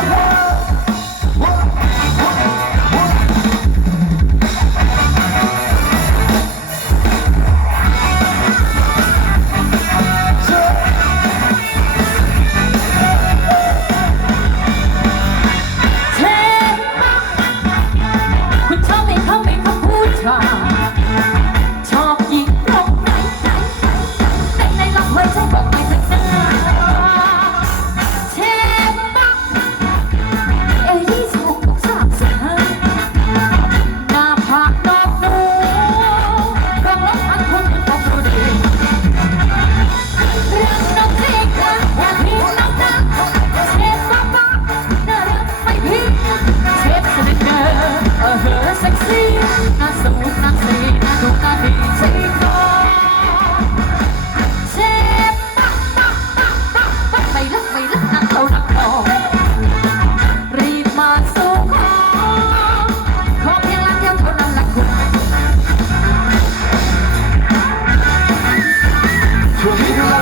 On. Amen.